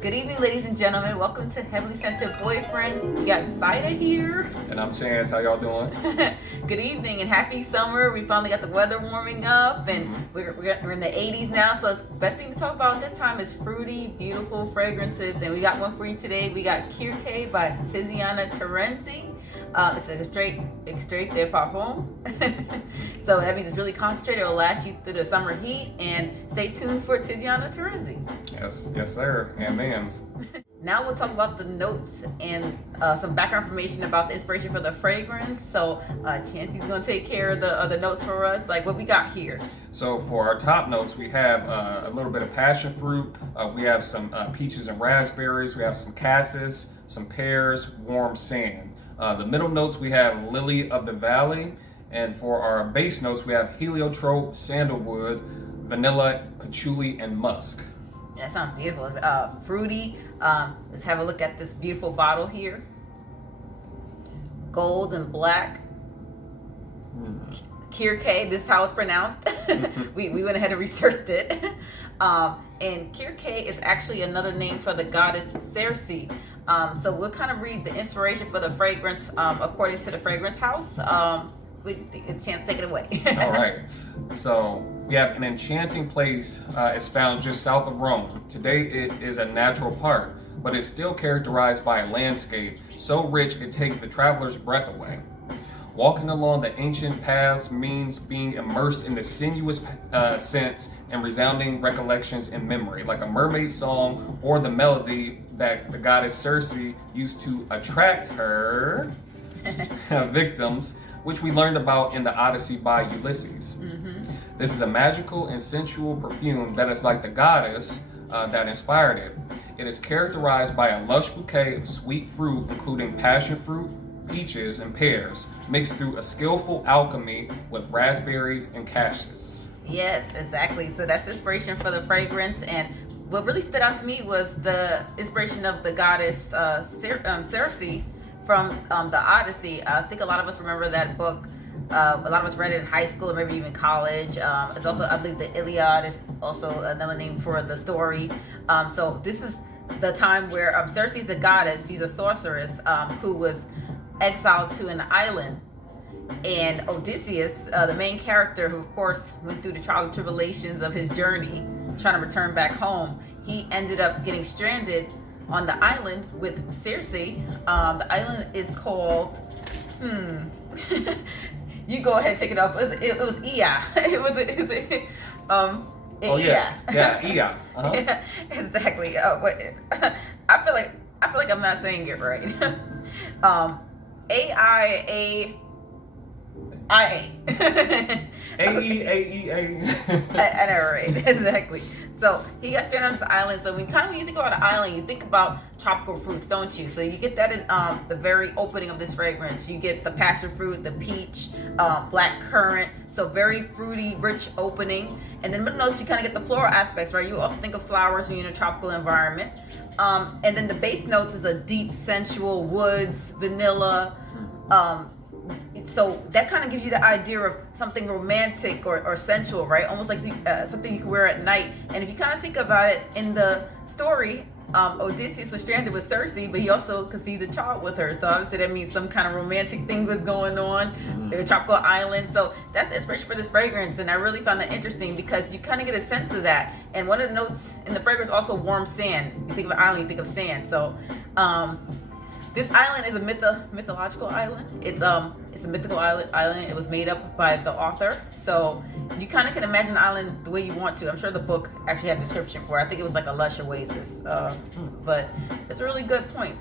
Good evening, ladies and gentlemen. Welcome to Heavily Scented Boyfriend. We got Vida here. And I'm Chance. How y'all doing? Good evening and happy summer. We finally got the weather warming up and we're in the 80s now. So it's best thing to talk about this time is fruity, beautiful fragrances. And we got one for you today. We got Kirke by Tiziana Terenzi. It's a straight de parfum. So that means it's really concentrated. It'll last you through the summer heat. And stay tuned for Tiziana Terenzi. Yes, sir. And ma'ams. Now we'll talk about the notes and some background information about the inspiration for the fragrance. So Chancy's going to take care of the notes for us. Like what we got here. So for our top notes, we have a little bit of passion fruit. We have some peaches and raspberries. We have some cassis, some pears, warm sand. The middle notes, we have lily of the valley. And for our base notes, we have heliotrope, sandalwood, vanilla, patchouli, and musk. That sounds beautiful. Fruity. Let's have a look at this beautiful bottle here. Gold and black. Kirke, this is how it's pronounced. we went ahead and researched it. And Kirke is actually another name for the goddess Chantsy. So we'll kind of read the inspiration for the fragrance according to the fragrance house. Chance, take it away. All right. So we have an enchanting place. It's found just south of Rome. Today it is a natural park, but it's still characterized by a landscape so rich it takes the traveler's breath away. Walking along the ancient paths means being immersed in the sinuous scents and resounding recollections and memory, like a mermaid song or the melody that the goddess Chantsy used to attract her victims, which we learned about in the Odyssey by Ulysses. This is a magical and sensual perfume that is like the goddess that inspired it. It is characterized by a lush bouquet of sweet fruit, including passion fruit, peaches, and pears, mixed through a skillful alchemy with raspberries and cassis. Yes, exactly. So that's the inspiration for the fragrance. And what really stood out to me was the inspiration of the goddess Chantsy from the Odyssey. I think a lot of us remember that book. A lot of us read it in high school or maybe even college. It's also, I believe, the Iliad is also another name for the story. So this is the time where Chantsy is a goddess. She's a sorceress who was exiled to an island. And Odysseus, the main character, who of course went through the trials and tribulations of his journey, trying to return back home, he ended up getting stranded on the island with Chantsy. The island is called, you go ahead and take it up. It was Ia. Yeah, Ia. Uh-huh. Yeah, exactly. I feel like I'm not saying it right. AIAIA. I know, right? Exactly. So he got stranded on this island. So when you think about an island, you think about tropical fruits, don't you? So you get that in the very opening of this fragrance. You get the passion fruit, the peach, black currant. So very fruity, rich opening. And then middle notes, you kind of get the floral aspects, right? You also think of flowers when you're in a tropical environment. And then the base notes is a deep, sensual woods, vanilla. So that kind of gives you the idea of something romantic or sensual, right? Almost like something you can wear at night. And if you kind of think about it in the story, Odysseus was stranded with Chantsy, but he also conceived a child with her. So obviously that means some kind of romantic thing was going on, the tropical island. So that's the inspiration for this fragrance. And I really found that interesting because you kind of get a sense of that. And one of the notes in the fragrance also warm sand. You think of an island, you think of sand. So this island is a mythological island. It's a mythical island. It was made up by the author. So you kind of can imagine the island the way you want to. I'm sure the book actually had a description for it. I think it was like a lush oasis. But it's a really good point.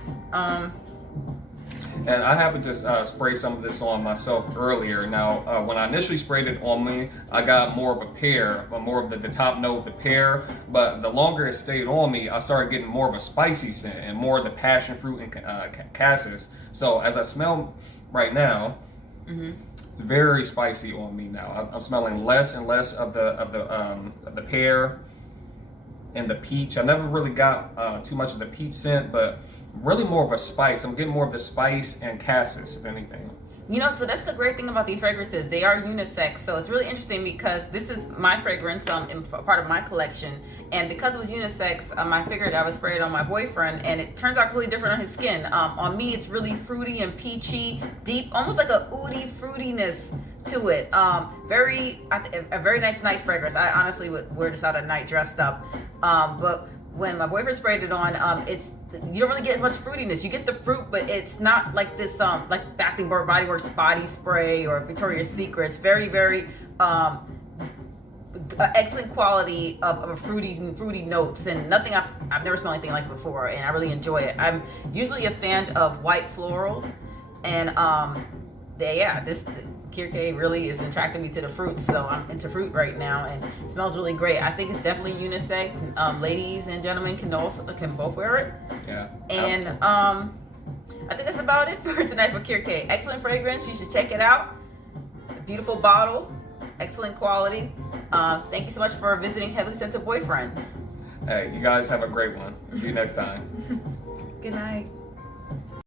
And I happened to spray some of this on myself earlier. Now, when I initially sprayed it on me, I got more of a pear, more of the top note of the pear. But the longer it stayed on me, I started getting more of a spicy scent and more of the passion fruit and cassis. So as I smell right now, it's very spicy on me now. I'm smelling less and less of the pear and the peach. I never really got too much of the peach scent, but really more of a spice. I'm getting more of the spice and cassis, if anything. You know, so that's the great thing about these fragrances. They are unisex, so it's really interesting because this is my fragrance, in part of my collection, and because it was unisex, I figured I would spray it on my boyfriend, and it turns out really different on his skin. On me, it's really fruity and peachy, deep, almost like a oudy fruitiness to it. A very nice night fragrance. I honestly would wear this out at night dressed up, but when my boyfriend sprayed it on, you don't really get as much fruitiness. You get the fruit, but it's not like this, like Bath and Body Works body spray or Victoria's Secret. It's very, very excellent quality of fruity notes, and nothing I've never smelled anything like it before, and I really enjoy it. I'm usually a fan of white florals, and this Kirke really is attracting me to the fruits, so I'm into fruit right now, and it smells really great. I think it's definitely unisex. Ladies and gentlemen can both wear it. Yeah. And I think that's about it for tonight for Kirke. Excellent fragrance. You should check it out. Beautiful bottle. Excellent quality. Thank you so much for visiting Heavily Scented Boyfriend. Hey, you guys have a great one. See you next time. Good night.